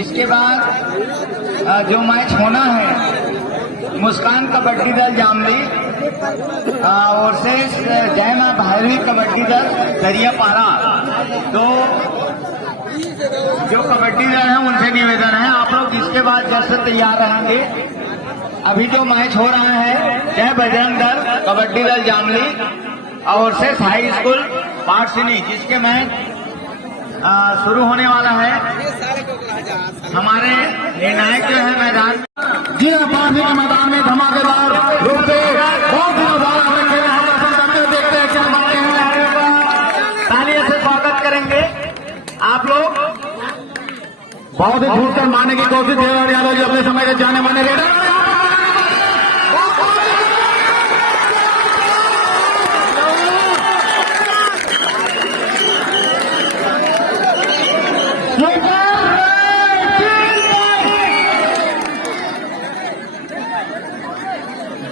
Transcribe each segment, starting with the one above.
इसके बाद जो मैच होना है मुस्कान कबड्डी दल जामली और से जय मां भैरवी कबड्डी दल दरियापाड़ा। तो जो कबड्डी दल है उनसे निवेदन है आप लोग इसके बाद जैसे तैयार रहेंगे। अभी जो मैच हो रहा है जय बजरंग दल कबड्डी दल जामली और से हाई स्कूल पाठसिनी जिसके मैच शुरू होने वाला है। हमारे निर्णायक जो है मैदान जी पाठसिनी के मैदान में धमाकेदार रूप से बहुत देखते हैं क्या बनते हैं। तालियों से स्वागत करेंगे आप लोग। बहुत ही झूठ कर मारने की कोशिश देवर यादव जी अपने समय के जाने माने रेडर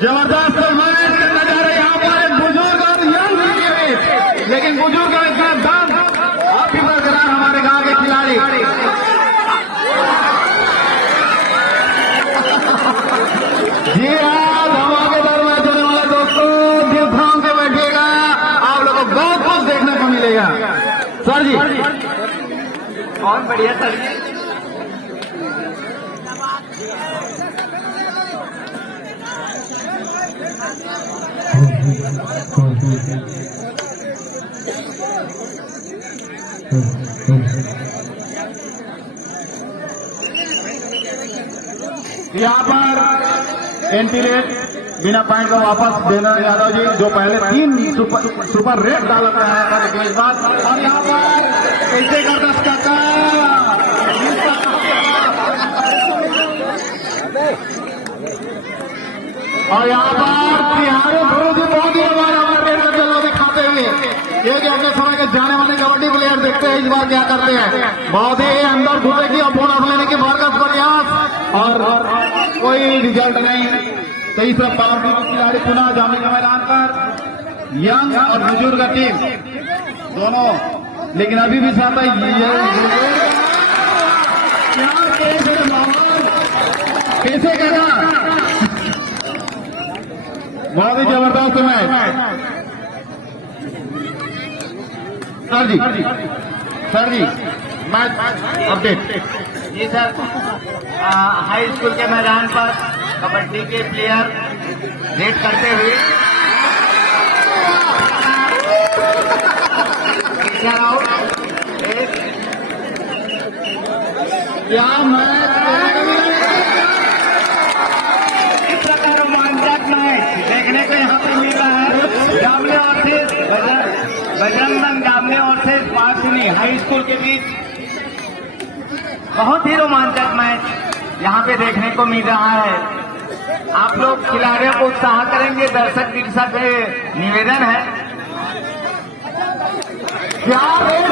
जबरदस्त मैच का नजारा यहाँ पर एक बुजुर्ग और यंग के बीच, लेकिन बुजुर्ग का इतना दम अब भी बरकरार हमारे गांव के खिलाड़ी। जी हाँ, धमाकेदार मैच होने वाला दोस्तों, जिस ध्यान से बैठिएगा आप लोगों को बहुत कुछ देखने को मिलेगा। सर जी बहुत बढ़िया सर जी। यहाँ पर एंटी रेट बिना पॉइंट को वापस देना यादव जी जो पहले 3 सुपर रेट डाला था इस बार। और यहाँ पर कैसे कर 10 का और यहाँ पर तिहारी गुरु जी बहुत ही हमारे चलो दिखाते हुए ये जो अपने समय के जाने वाले कबड्डी प्लेयर देखते हैं इस बार क्या करते हैं। बहुत ही अंदर घुसे की और बोनस लेने की भरकस प्रयास और कोई रिजल्ट नहीं। 23 पावर की खिलाड़ी पुनः जाने के मैदान पर यंग और बुजुर्ग टीम दोनों, लेकिन अभी भी साथ कैसे कहना बहुत ही जबरदस्त मैच। सर जी मैच अपडेट। जी सर, हाई स्कूल के मैदान पर कबड्डी के प्लेयर रेड करते हुए क्या मैच इस प्रकार रोमांचक मैच देखने को यहाँ पर मिल रहा है। जामले और से बजरंग दल जामले और से पाठसिनी हाई स्कूल के बीच बहुत ही रोमांचक मैच यहाँ पे देखने को मिल रहा है। आप लोग खिलाड़ियों को उत्साह करेंगे, दर्शक दर्शक से निवेदन है। क्या बहुत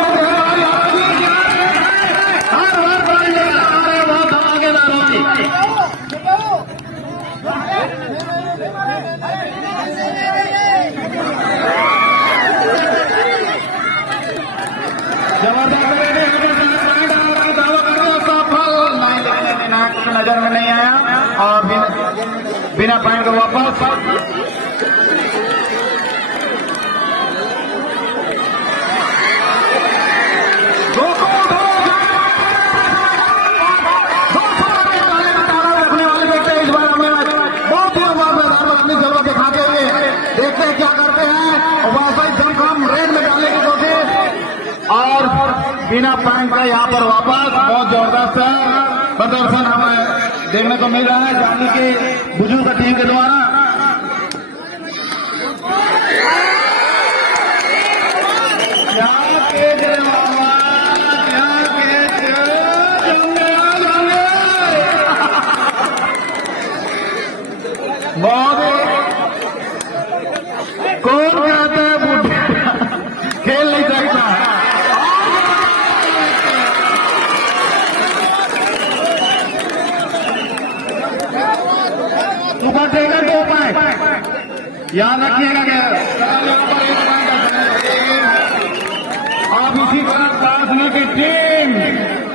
धमाकेदार होगी। नजर में नहीं आया और बिना पॉइंट को वापस रखने वाले देखते हैं। इस बार हमें बहुत ही जलवा दिखाते हुए देखते हैं क्या करते हैं और वापस जमखम रेड में डालने की कोशिश और बिना पॉइंट का यहाँ पर वापस बहुत जबरदस्त प्रदर्शन हमें देखने को मिल रहा है जानी के बुजुर्ग टीम के द्वारा। बहुत कौन कहता है बुढ़ा खेल नहीं सकता। सुपर टेकर 2 पॉइंट याद रखिएगा कि यहाँ पर एक पॉइंट आप इसी तरह प्रार्थना की टीम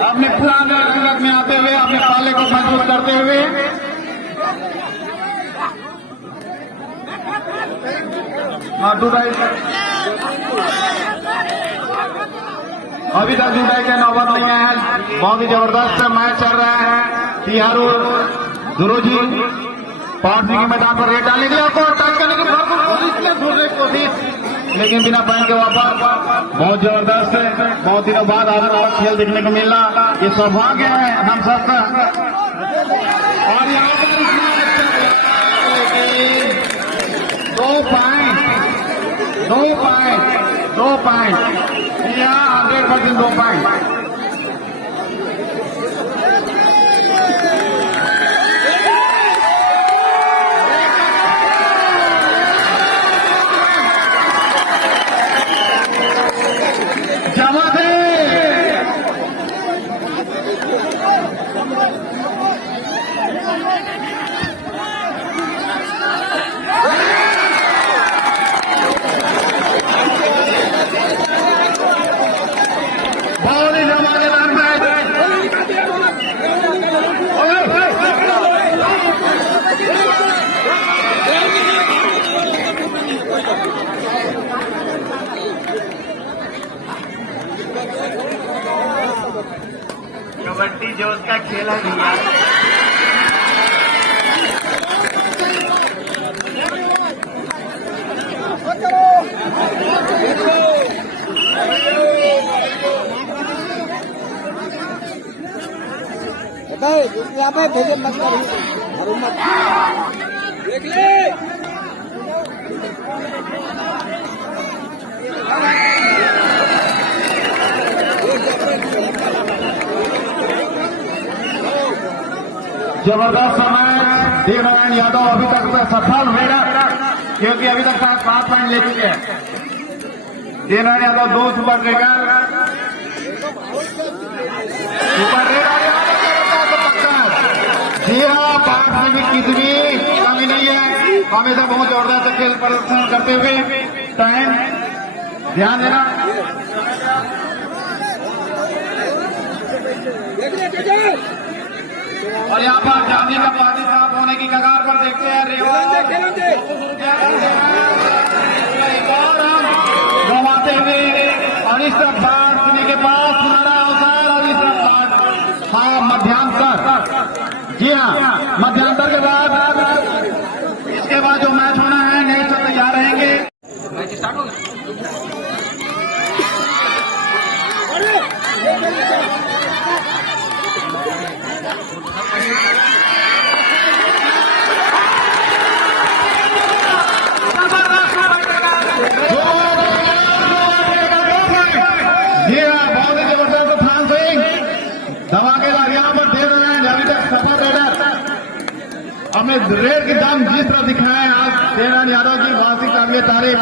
अपने पुराने रंगत में आते हुए अपने पाले को मजबूत करते हुए अभी तक जुटाई का नौबत नहीं है। बहुत ही जबरदस्त मैच चल रहा है। तिहारू गुरुजी पार्टी के मैदान पर रेट डालने के लिए आपको टच करने की भरपूर कोशिश, लेकिन बिना पॉइंट के वापस। बहुत जबरदस्त है। बहुत दिनों बाद और खेल देखने को मिला, ये सौभाग्य है हम सबका। और यहाँ पर 2 पॉइंट 100% 2 पॉइंट। जमा दे बहुत ही जमादार मैच। कबड्डी जो उसका खेल है भैया। यहाँ पे भेजे मत देख ले। जबरदस्त समय देवनारायण यादव अभी तक सफल होगा, क्योंकि अभी तक 7 पॉइंट ले चुके हैं। देवनारायण यादव 2 सुपर जी हाँ, पाठ में भी कितनी कमी नहीं है। हमेशा बहुत जबरदस्त खेल प्रदर्शन करते हुए टाइम ध्यान देना। और यहाँ पर जाने का पानी साफ होने की कगार पर देखते हैं। घुमाते हुए और इस तरफ बाढ़ के पास सुनहरा अवसर और इस तरफ हाँ मध्यांतर। जी हाँ, मध्यांतर के बाद इसके बाद जो मैच होना है नए से तैयार रहेंगे। मैच स्टार्ट हो गया। हमें रेड की दाम जिस तरह दिखाए आज देवनारायण यादव की वार्षिक काबिल तारीफ।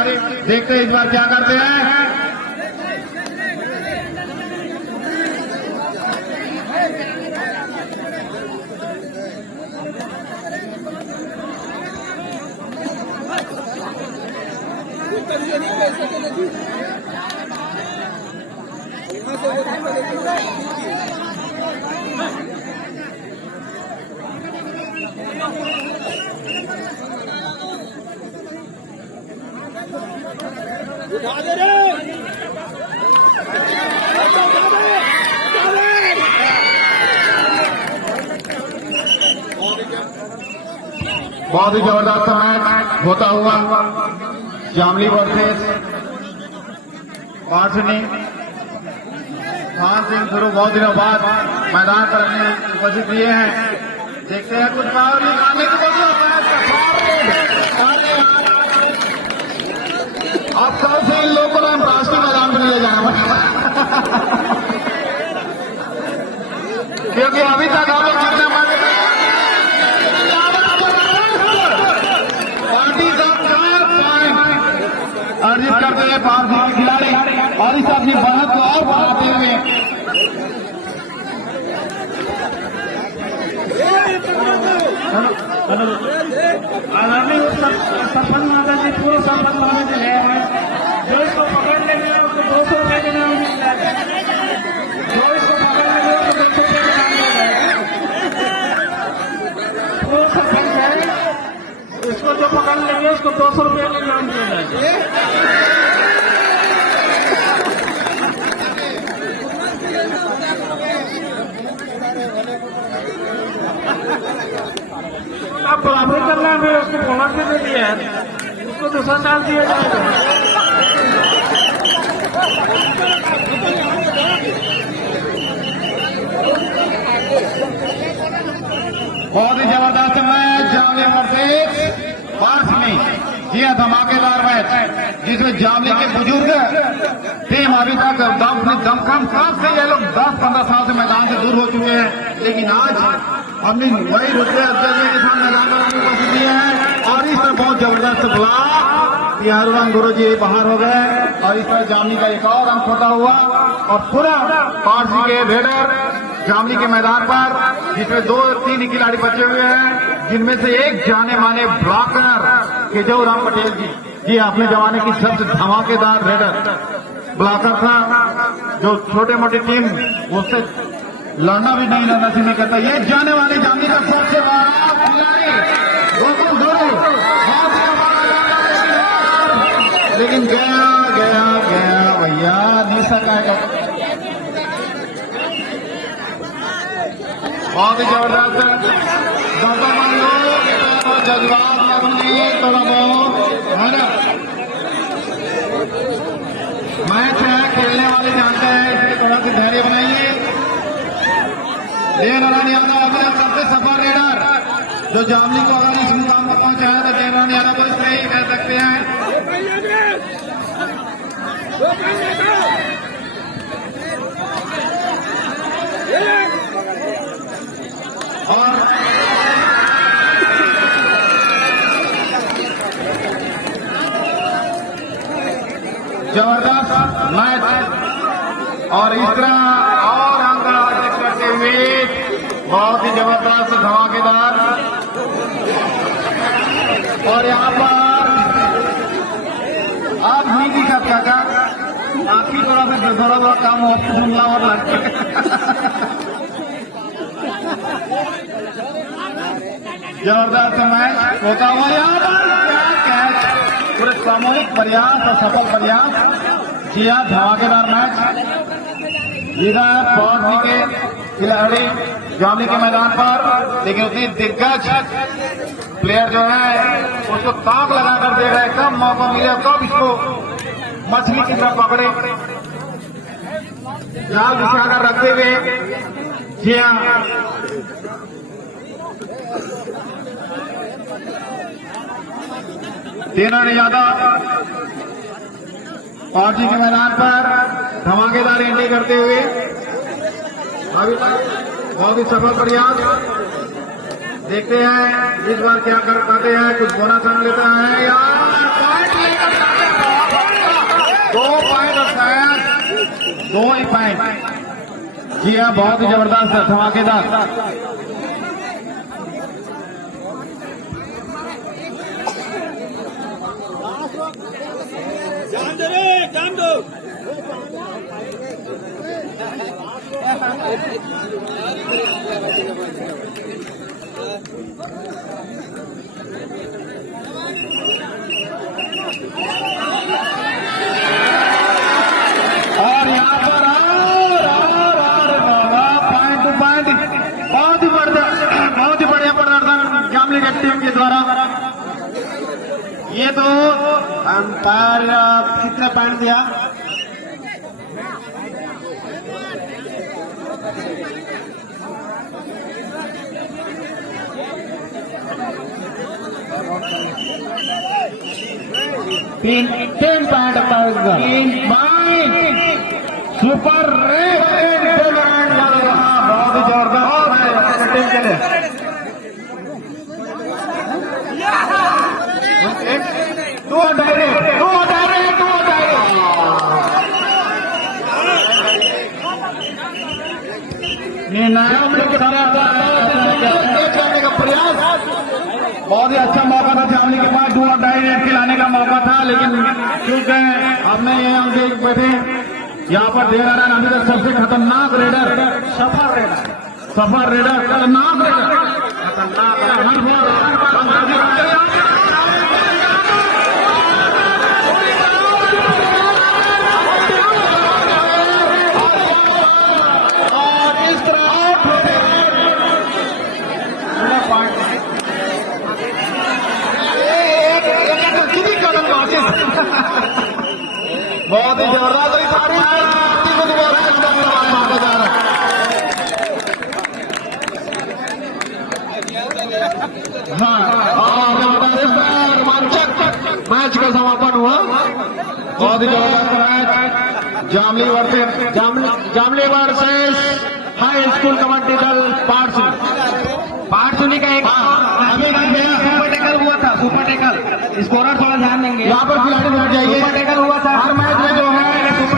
देखते हैं इस बार क्या करते हैं। उठा दे रे। बहुत ही जबरदस्त मैच होता हुआ जामली वर्सेस वार्षिनी खान सिंह शुरू बहुत दिनों बाद मैदान पर उपस्थित दिए हैं। देखते हैं कुछ पावर निकालने की अब कल से इन लोगों को हम राष्ट्रीय मैदान पर लिए जाएंगे, क्योंकि अभी तक हम लोग जितने पार्टी का 4 पॉइंट अर्जित करते हैं पारसी के खिलाड़ी और इस अपनी बढ़त को और बढ़ाते हुए आदरणीय सरपंच माता जी ये पूरा सामान लाने के लिए है। जो इसको पकड़ लेंगे उसको 200 रुपए के नाम मिल जाएगा। जो इसको पकड़ लेंगे उसको 200 रुपए के नाम मिल जाएगा। पूरा सरपंच है, इसको जो पकड़ लेंगे उसको 200 रुपए के नाम मिल जाएगा। आप बराबरी कर रहे हैं, उसको बोनस भी दे दिया है, उसको दूसरा डाल दिया जाएगा। बहुत ही जबरदस्त मैच जामली वर्सेस पार्सली। जी हाँ, धमाकेदार मैच जिसमें जामली के बुजुर्ग टीम अभी तक दमखम कब से ये लोग 10-15 साल से मैदान से दूर हो चुके हैं, लेकिन आज हमने वही रुपये अफजल के साथ मैदान में उपस्थिति है। और इस पर बहुत जबरदस्त ब्लॉक तिहारूराम गुरु जी बाहर हो गए और इस पर जामली का एक और रन छोटा हुआ और पूरा पार्सी के रेडर जामली के मैदान पर, जिसमें 2-3 खिलाड़ी बचे हुए हैं, जिनमें से एक जाने माने ब्लॉकर केजवराम पटेल जी। जी, अपने जमाने की सबसे धमाकेदार रेडर ब्लॉकर था, जो छोटे मोटे टीम उससे लड़ना भी नहीं नसीब नहीं करता। ये जाने वाले जामली का सबसे बड़ा खिलाड़ी गोकुल गुरु, लेकिन गया गया गया भैया, नहीं सकाएगा। बहुत ही जबरदस्त जज्बात लगने थोड़ा बहुत है ना। मैच है, खेलने वाले जानते हैं, इसलिए थोड़ा सी धैर्य बनाइए। देवनारायण यादव अपने सबसे सफल रेडर जो जामली को अगर इस मुकाम पर पहुंचाया तो देवनारायण यादव को इसलिए ही कह सकते हैं। और जबरदस्त मैच और इस तरह और अंक अर्जित करते हुए बहुत ही जबरदस्त धमाकेदार। और यहाँ पर आप नहीं दिखा काका, आपकी थोड़ा सा थोड़ा काम जुमला और लगता है। जबरदस्त मैच होता हुआ यहाँ पर कैच, पूरे सामूहिक प्रयास और सफल प्रयास। जी हाँ, धमाकेदार मैच। इधर पहुंचने के खिलाड़ी जामली के मैदान पर, लेकिन उतनी दिग्गज प्लेयर जो है उसको ताक लगाकर दे रहे हैं, कब मौका मिले कब इसको मछली की तरह पकड़े, जाल बिछाकर रखते हुए। जी हाँ, देवनारायण यादव पार्टी के मैदान पर धमाकेदार एंट्री करते हुए अभी बहुत ही सफल प्रयास। देखते हैं इस बार क्या कर पाते हैं, कुछ बोनस आने लेता है यार। पॉइंट लेकर 2 पॉइंट और शायद 2 ही पॉइंट। जी हाँ, बहुत ही जबरदस्त धमाकेदार। जान दो और यहाँ पर पॉइंट टू पॉइंट बहुत ही बढ़िया प्रदर्शन जामली की टीम के द्वारा। ये तो अंपायर कितने पॉइंट दिया? तीन पॉइंट सुपर रेड बहुत ही जबरदस्त टीम के लिए। दो निर्णायक करने का प्रयास बहुत ही अच्छा मौका था जामली के पास, 2 और 2.5 रेट खिलाने का मौका था, लेकिन क्योंकि हमने ये हम देख बैठे यहाँ पर दे रहा है अभी तक सबसे खतरनाक रेडर, सफर रेडर खतरनाक बहुत ही जबरदस्त रोमांचक मैच का समापन हुआ। बहुत ही जबरदस्त match जामली versus high school kabaddi दल पाठसुनी का एक सुपर टेकल हुआ था, सुपर टेकल स्कोरर थोड़ा ध्यान देंगे। यहाँ पर खिलाड़ी बैठ जाइए। सुपर टेकल हुआ था हर मैच में जो है सुपर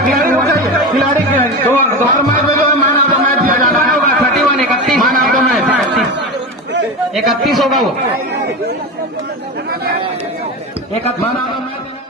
खिलाड़ी हर मैच में जो है मैन ऑफ द मैच दिया जाता है। 31 31 मैन ऑफ द मैच 31 होगा वो 31 मैन ऑफ द मैच